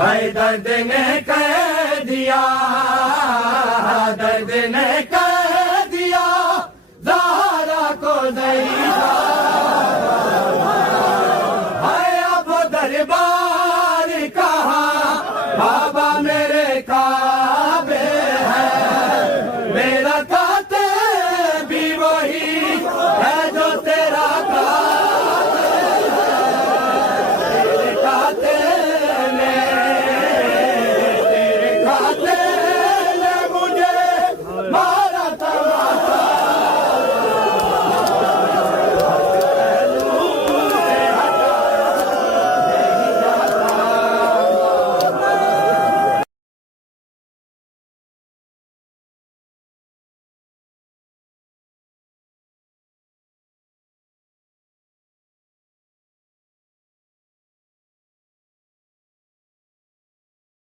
भाई दर्द ने कह दिया, दर्द ने कह दिया ज़हरा को ज़ईदा। है अब दरबार कहा बाबा मेरे का